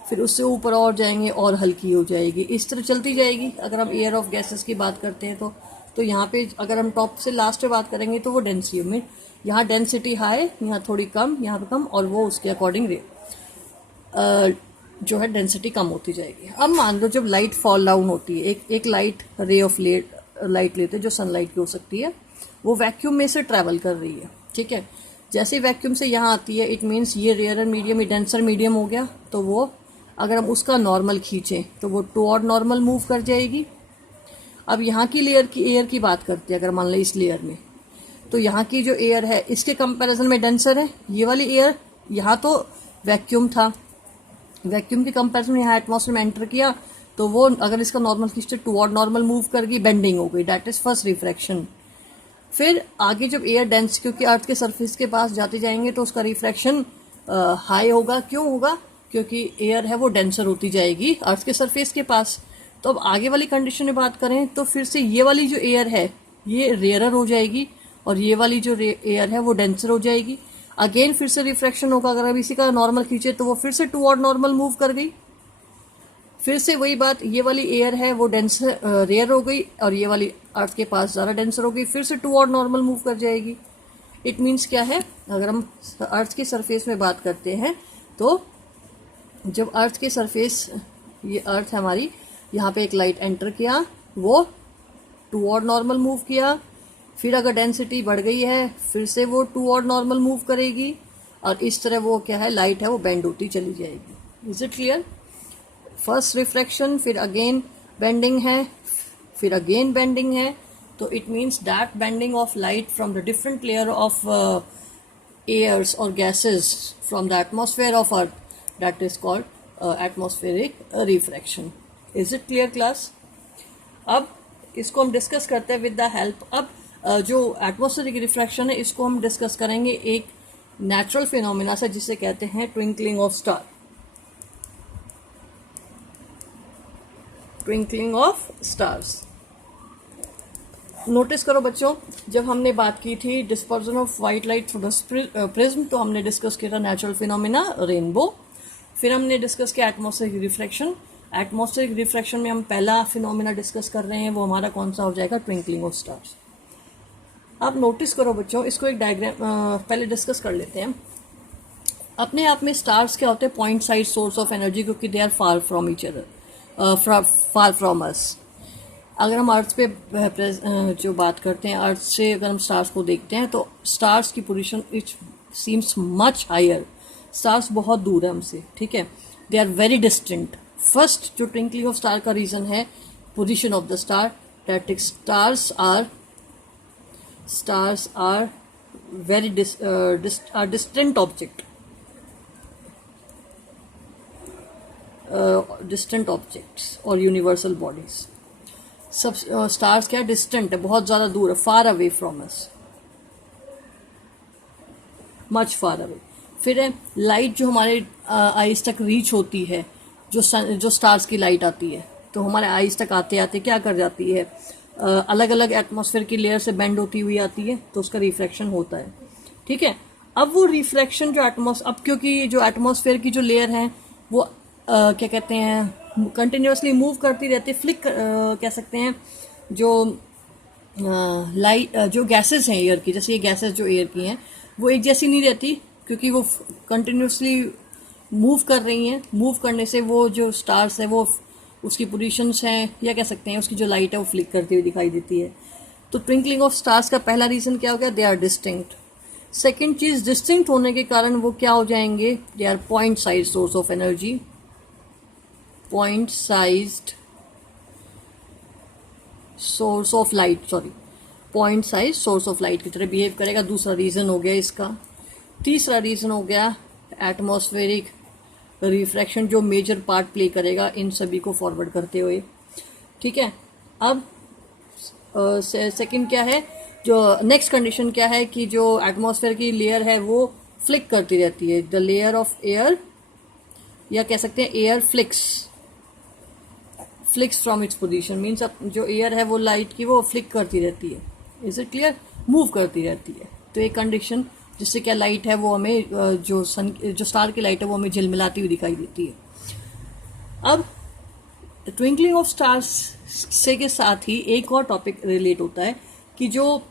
फिर उससे ऊपर और जाएंगे और हल्की हो जाएगी, इस तरह चलती जाएगी. अगर हम एयर ऑफ गैसेस की बात करते हैं तो यहाँ पे अगर हम टॉप से लास्ट पे बात करेंगे तो वो डेंसिटी में, यहाँ डेंसिटी हाई, यहाँ थोड़ी कम, यहाँ पे कम, और वो उसके अकॉर्डिंग जो है डेंसिटी कम होती जाएगी. अब मान लो जब लाइट फॉल डाउन होती है, एक लाइट रे ऑफ लाइट लेते हैं जो सनलाइट की हो सकती है, वो वैक्यूम में से ट्रैवल कर रही है. ठीक है, जैसे वैक्यूम से यहाँ आती है इट मीन्स ये रेयर मीडियम, ये डेंसर मीडियम हो गया, तो वो अगर हम उसका नॉर्मल खींचें तो वो टुवर्ड नॉर्मल मूव कर जाएगी. अब यहाँ की लेयर की एयर की बात करते हैं, अगर मान लें इस लेयर में, तो यहाँ की जो एयर है इसके कंपैरिजन में डेंसर है. ये वाली एयर, यहाँ तो वैक्यूम था, वैक्यूम के कंपैरिजन में यहाँ एटमॉस्फेयर में एंटर किया, तो वो अगर इसका नॉर्मल खींचते टुवर्ड नॉर्मल मूव कर गई, बेंडिंग हो गई, दैट इज फर्स्ट रिफ्रैक्शन. फिर आगे जब एयर डेंस, क्योंकि अर्थ के सरफेस के पास जाते जाएंगे तो उसका रिफ्रैक्शन हाई होगा. क्यों होगा, क्योंकि एयर है वो डेंसर होती जाएगी अर्थ के सरफेस के पास. तो अब आगे वाली कंडीशन में बात करें तो फिर से ये वाली जो एयर है ये रेयरर हो जाएगी, और ये वाली जो एयर है वो डेंसर हो जाएगी. अगेन फिर से रिफ्रैक्शन होगा, अगर अब इसी का नॉर्मल खींचे तो वो फिर से टुवर्ड नॉर्मल मूव कर गई. फिर से वही बात, ये वाली एयर है वो डेंसर रेयर हो गई, और ये वाली अर्थ के पास ज़्यादा डेंसर हो गई, फिर से टुवर्ड नॉर्मल मूव कर जाएगी. इट मीन्स क्या है, अगर हम अर्थ के सरफेस में बात करते हैं तो जब अर्थ के सरफेस, ये अर्थ है हमारी, यहाँ पे एक लाइट एंटर किया, वो टुवर्ड नॉर्मल मूव किया, फिर अगर डेंसिटी बढ़ गई है फिर से वो टुवर्ड नॉर्मल मूव करेगी, और इस तरह वो क्या है, लाइट है वो बेंड होती चली जाएगी. Is it clear? First refraction, फिर अगेन बेंडिंग है, फिर अगेन बेंडिंग है, तो it means that bending of light from the different layer of airs और gases from the atmosphere of earth, that is called atmospheric refraction. Is it clear class? अब इसको हम discuss करते हैं विद द हेल्प, अब जो atmospheric refraction है इसको हम डिस्कस करेंगे एक नेचुरल फिनोमिना से जिसे कहते हैं twinkling of star. Twinkling of stars. Notice करो बच्चों, जब हमने बात की थी dispersion of white light through the prism, तो हमने डिस्कस किया था नेचुरल फिनोमिना रेनबो. फिर हमने डिस्कस किया एटमॉस्फेरिक रिफ्रैक्शन। एटमॉस्फेरिक रिफ्रैक्शन में हम पहला फिनोमेना डिस्कस कर रहे हैं, वो हमारा कौन सा हो जाएगा, ट्विंकलिंग ऑफ स्टार्स। आप नोटिस करो बच्चों, इसको एक डायग्राम पहले डिस्कस कर लेते हैं। अपने आप में स्टार्स क्या होते हैं, point size source of energy, क्योंकि they are far from each other, far from us. अगर हम अर्थ पे जो बात करते हैं, अर्थ से अगर हम स्टार्स को देखते हैं तो स्टार्स की position it seems much higher. Stars बहुत दूर है हमसे, ठीक है, they are very distant. First जो ट्विंकलिंग ऑफ स्टार का रीजन है position of the star, that stars are very distant object, distant objects और यूनिवर्सल बॉडीज। सब स्टार्स क्या डिस्टेंट है, बहुत ज़्यादा दूर है, far away from us, much far away. फिर है लाइट जो हमारे आईज तक रीच होती है, जो स्टार्स की लाइट आती है, तो हमारे आईज तक आते आते क्या कर जाती है, अलग अलग एटमॉस्फेयर की लेयर से बेंड होती हुई आती है, तो उसका रिफ्रैक्शन होता है, ठीक है। अब वो रिफ्रैक्शन जो अब क्योंकि जो एटमॉस्फेयर की जो लेयर है वो क्या कहते हैं, कंटिन्यूसली मूव करती रहती है, फ्लिक कह सकते हैं। जो लाइट जो गैसेस हैं एयर की, जैसे ये गैसेस जो एयर की हैं वो एक जैसी नहीं रहती, क्योंकि वो कंटिन्यूसली मूव कर रही हैं। मूव करने से वो जो स्टार्स है वो उसकी पोजीशंस हैं, या कह सकते हैं उसकी जो लाइट है वो फ्लिक करती हुई दिखाई देती है। तो ट्विंकलिंग ऑफ स्टार्स का पहला रीज़न क्या हो गया, दे आर डिस्टिंक्ट। सेकेंड चीज़, डिस्टिंक्ट होने के कारण वो क्या हो जाएंगे, they are point size source of energy, point sized source of light, sorry, point size source of light की तरह बिहेव करेगा। दूसरा रीज़न हो गया इसका। तीसरा रीज़न हो गया एटमॉस्फेरिक रिफ्रैक्शन, जो मेजर पार्ट प्ले करेगा इन सभी को फॉरवर्ड करते हुए, ठीक है। अब सेकंड क्या है, जो नेक्स्ट कंडीशन क्या है कि जो एटमॉस्फेयर की लेयर है वो फ्लिक करती रहती है, द लेयर ऑफ एयर, या कह सकते हैं air flix from its position, means अब जो एयर है वो लाइट की वो फ्लिक करती रहती है, इज इट क्लियर, मूव करती रहती है। तो एक कंडीशन जिससे क्या लाइट है वो हमें जो स्टार की लाइट है वो हमें झिलमिलाती हुई दिखाई देती है। अब ट्विंकलिंग ऑफ स्टार्स से के साथ ही एक और टॉपिक रिलेट होता है कि जो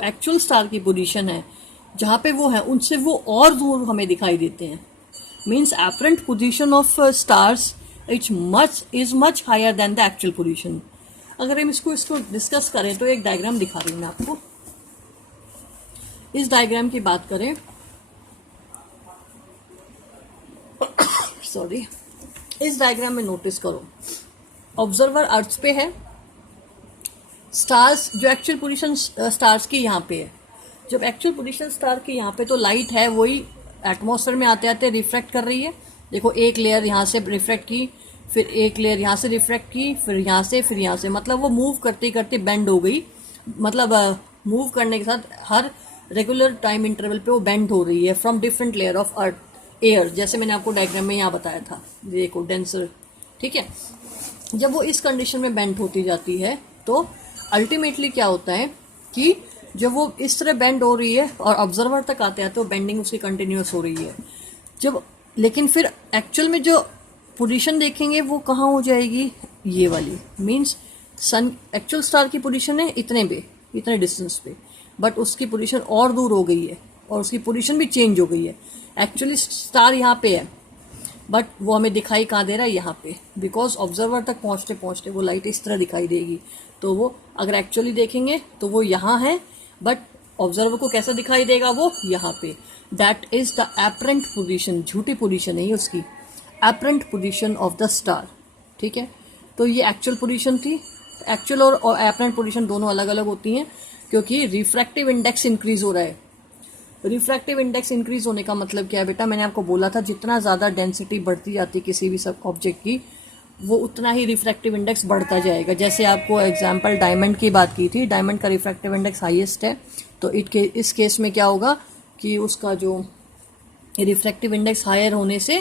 एक्चुअल स्टार की पोजीशन है जहाँ पे वो है उनसे वो और दूर हमें दिखाई देते हैं। Means apparent position of stars is much higher than the actual position. अगर हम इसको डिस्कस करें तो एक डायग्राम दिखा रही हूँ मैं आपको। इस डायग्राम की बात करें, सॉरी, इस डायग्राम में नोटिस करो, ऑब्जर्वर अर्थ पे है, स्टार्स जो एक्चुअल पोजीशन स्टार्स की यहाँ पे है। जब एक्चुअल पोजीशन स्टार की यहाँ पे तो लाइट है वही एटमॉस्फेयर में आते आते रिफ्रैक्ट कर रही है। देखो एक लेयर यहाँ से रिफ्रैक्ट की, फिर एक लेयर यहाँ से रिफ्रैक्ट की, फिर यहाँ से, मतलब वो मूव करते करते बेंड हो गई। मतलब मूव करने के साथ हर रेगुलर टाइम इंटरवल पे वो बेंड हो रही है from different layer of earth air, जैसे मैंने आपको डायग्राम में यहाँ बताया था, देखो डेंसर, ठीक है। जब वो इस कंडीशन में बेंड होती जाती है तो अल्टीमेटली क्या होता है कि जब वो इस तरह बेंड हो रही है और ऑब्जर्वर तक आते हैं तो बेंडिंग उसकी कंटिन्यूस हो रही है। जब लेकिन फिर एक्चुअल में जो पोजीशन देखेंगे वो कहाँ हो जाएगी, ये वाली, मींस सन एक्चुअल स्टार की पोजीशन है इतने डिस्टेंस पे, बट उसकी पोजीशन और दूर हो गई है और उसकी पोजीशन भी चेंज हो गई है। एक्चुअली स्टार यहाँ पे है बट वो हमें दिखाई कहाँ दे रहा है, यहाँ पे, बिकॉज ऑब्जर्वर तक पहुँचते पहुँचते वो लाइट इस तरह दिखाई देगी। तो वो अगर एक्चुअली देखेंगे तो वो यहाँ है, बट ऑब्जर्वर को कैसा दिखाई देगा, वो यहाँ पे। That is the apparent position, झूठी पोजीशन नहीं है उसकी, apparent position of the star, ठीक है। तो ये एक्चुअल पोजीशन थी। एक्चुअल और एपरेंट पोजीशन दोनों अलग अलग होती हैं क्योंकि रिफ्रैक्टिव इंडेक्स इंक्रीज हो रहा है। रिफ्रैक्टिव इंडेक्स इंक्रीज होने का मतलब क्या है बेटा, मैंने आपको बोला था जितना ज़्यादा डेंसिटी बढ़ती जाती है किसी भी सब ऑब्जेक्ट की, वो उतना ही रिफ्रैक्टिव इंडेक्स बढ़ता जाएगा। जैसे आपको एग्जांपल डायमंड की बात की थी, डायमंड का रिफ्रैक्टिव इंडेक्स हाईएस्ट है, तो इस केस में क्या होगा कि उसका जो रिफ्रैक्टिव इंडेक्स हायर होने से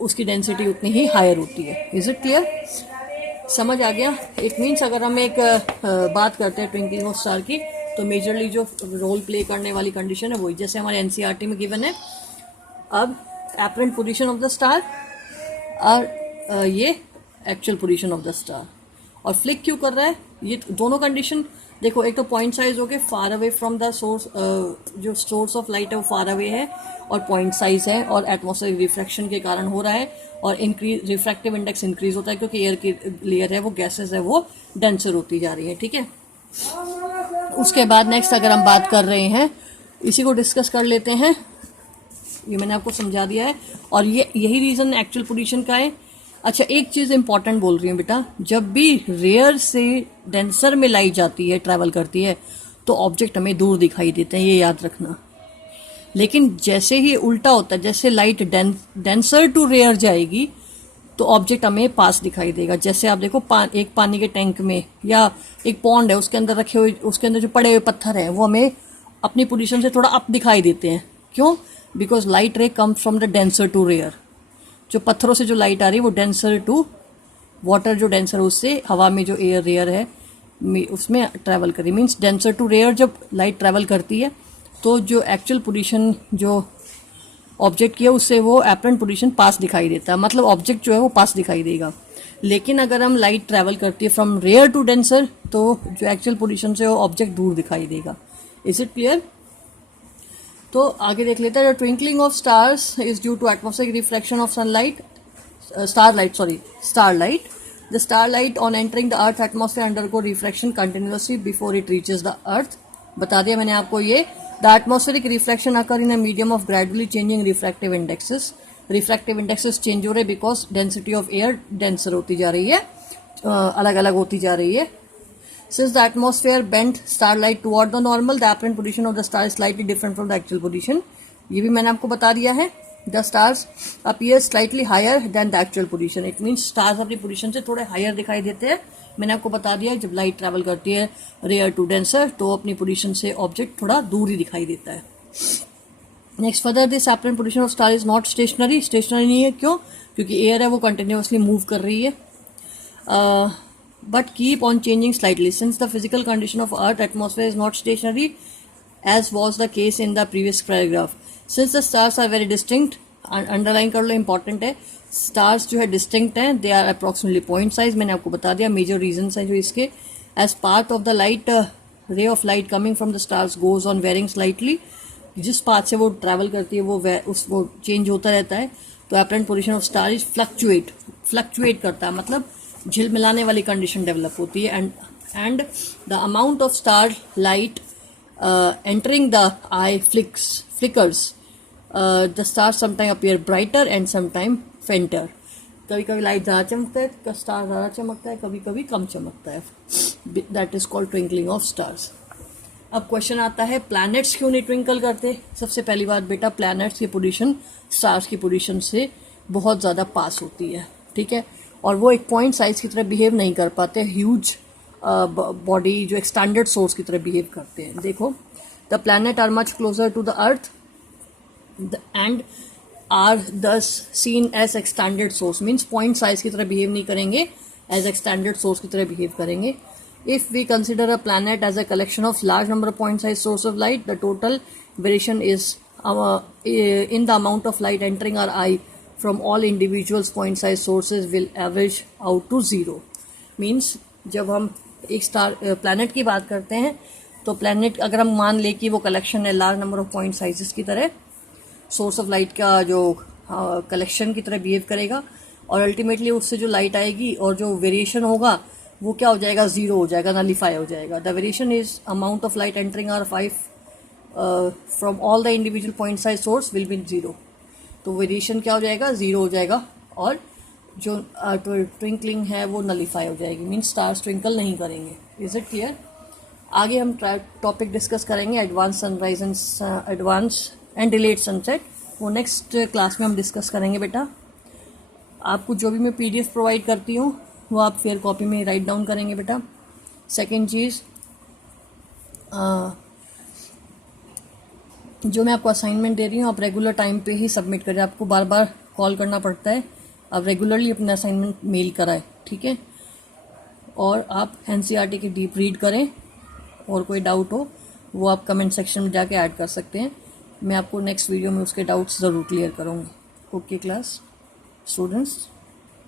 उसकी डेंसिटी उतनी ही हायर होती है। इज इट क्लियर, समझ आ गया। इट मीन्स अगर हम एक बात करते हैं ट्विंकलिंग ऑफ स्टार की, तो मेजरली जो रोल प्ले करने वाली कंडीशन है वही, जैसे हमारे एनसीईआरटी में गिवन है। अब apparent position of the star और ये actual position of the star. और फ्लिक क्यों कर रहा है, ये दोनों कंडीशन देखो, एक तो पॉइंट साइज हो गए फार अवे फ्रॉम द सोर्स, जो सोर्स ऑफ लाइट है वो फार अवे है, और पॉइंट साइज है, और एटमॉस्फेरिक रिफ्रैक्शन के कारण हो रहा है, और इंक्रीज रिफ्रैक्टिव इंडेक्स इंक्रीज होता है क्योंकि एयर की लेयर है वो गैसेस है वो डेंसर होती जा रही है। ठीक है, उसके बाद नेक्स्ट अगर हम बात कर रहे हैं, इसी को डिस्कस कर लेते हैं। ये मैंने आपको समझा दिया है, और ये यही रीजन एक्चुअल पोजीशन का है। अच्छा, एक चीज इंपॉर्टेंट बोल रही हूँ बेटा, जब भी रेयर से डेंसर में लाइट जाती है, ट्रैवल करती है, तो ऑब्जेक्ट हमें दूर दिखाई देते हैं, ये याद रखना। लेकिन जैसे ही उल्टा होता है, जैसे लाइट डेंसर टू रेयर जाएगी तो ऑब्जेक्ट हमें पास दिखाई देगा। जैसे आप देखो एक पानी के टैंक में या एक पॉन्ड है, उसके अंदर रखे हुए, उसके अंदर जो पड़े हुए पत्थर हैं वो हमें अपनी पोजीशन से थोड़ा अप दिखाई देते हैं। क्यों? Because light ray comes from the denser to rarer. जो पत्थरों से जो लाइट आ रही है वो डेंसर टू वाटर, जो डेंसर उससे हवा में जो एयर रेयर है उसमें ट्रैवल करी, मीन्स डेंसर टू रेयर जब लाइट ट्रैवल करती है तो जो एक्चुअल पोजीशन जो ऑब्जेक्ट की है उससे वो एपरेंट पोजीशन पास दिखाई देता है, मतलब ऑब्जेक्ट जो है वो पास दिखाई देगा। लेकिन अगर हम लाइट ट्रैवल करती है फ्रॉम रेयर टू डेंसर तो जो एक्चुअल पोजीशन से वो ऑब्जेक्ट दूर दिखाई देगा। Is it clear? तो आगे देख लेते हैं। Twinkling of stars is due to atmospheric reflection of sunlight, starlight. The starlight on entering the earth atmosphere undergo refraction continuously before it reaches the earth. बता दिया मैंने आपको ये। The atmospheric refraction occur in a medium of gradually changing refractive indexes. Refractive indexes change हो रहे because density of air denser होती जा रही है, अलग अलग होती जा रही है। Since the atmosphere bent starlight toward the normal, the apparent position of the star is slightly different from the actual position. ये भी मैंने आपको बता दिया है। The stars appear slightly higher than the actual position. It means stars अपनी position से थोड़े हायर दिखाई देते हैं। मैंने आपको बता दिया जब लाइट ट्रैवल करती है रेयर टू डेंसर तो अपनी पोजीशन से ऑब्जेक्ट थोड़ा दूर ही दिखाई देता है। Next, further this apparent position of star is not stationary. Stationary नहीं है, क्यों? क्योंकि एयर है वो कंटिन्यूसली मूव कर रही है, but keep on changing slightly. Since the physical condition of earth atmosphere is not stationary as was the case in the previous paragraph. Since the stars are very distinct, underline कर लो, important है। Stars जो है distinct हैं, they are approximately point size. मैंने आपको बता दिया मेजर रीजंस हैं जो इसके। As part of the light, ray of light coming from the stars goes on varying स्लाइटली। जिस पाथ से वो ट्रैवल करती है वो चेंज होता रहता है। तो apparent position of star is fluctuate करता है, मतलब झिलमिलाने वाली कंडीशन डेवलप होती है। And the amount of star light entering the eye flickers. The stars sometimes appear brighter and sometimes fainter. कभी कभी लाइट ज़्यादा चमकता है, स्टार ज़्यादा चमकता है, कभी कभी कम चमकता है। That is called twinkling of stars. अब क्वेश्चन आता है प्लैनेट्स क्यों नहीं ट्विंकल करते। सबसे पहली बात बेटा, प्लैनेट्स की पोजीशन स्टार्स की पोजीशन से बहुत ज़्यादा पास होती है, ठीक है, और वो एक पॉइंट साइज की तरह बिहेव नहीं कर पाते, ह्यूज बॉडी जो एक स्टैंडर्ड सोर्स की तरह बिहेव करते हैं। देखो, the planet are much closer to the earth and are thus seen as extended source, means point size की तरह बिहेव नहीं करेंगे, एज एक स्टैंडर्ड सोर्स की तरह बिहेव करेंगे। If we consider a planet as a collection of large number of point size source of light, the total variation is in the amount of light entering our eye from all individuals point size sources will average out to 0. Means जब हम एक star planet की बात करते हैं तो planet अगर हम मान ले कि वो कलेक्शन है large number of point sizes की तरह, सोर्स ऑफ लाइट का जो कलेक्शन की तरह बिहेव करेगा, और अल्टीमेटली उससे जो लाइट आएगी और जो वेरिएशन होगा वो क्या हो जाएगा, 0 हो जाएगा, नलीफाई हो जाएगा। The variation is amount of light entering our 5 from all the individual point size source will be 0। तो वेरिएशन क्या हो जाएगा, 0 हो जाएगा, और जो ट्विंकलिंग है वो नलीफाई हो जाएगी, मीन्स स्टार्स ट्विंकल नहीं करेंगे। Is it clear? आगे हम टॉपिक डिस्कस करेंगे advance sunrise and advance and delayed sunset, वो नेक्स्ट क्लास में हम डिस्कस करेंगे बेटा। आपको जो भी मैं PDF प्रोवाइड करती हूँ वो आप फेयर कॉपी में राइट डाउन करेंगे बेटा। सेकेंड चीज़, जो मैं आपको असाइनमेंट दे रही हूँ आप रेगुलर टाइम पे ही सबमिट करें, आपको बार बार कॉल करना पड़ता है, आप रेगुलरली अपना असाइनमेंट मेल कराएं, ठीक है। और आप NCERT की डीप रीड करें, और कोई डाउट हो वो आप कमेंट सेक्शन में जाके ऐड कर सकते हैं। मैं आपको नेक्स्ट वीडियो में उसके डाउट्स ज़रूर क्लियर करूँगी। Okay class students.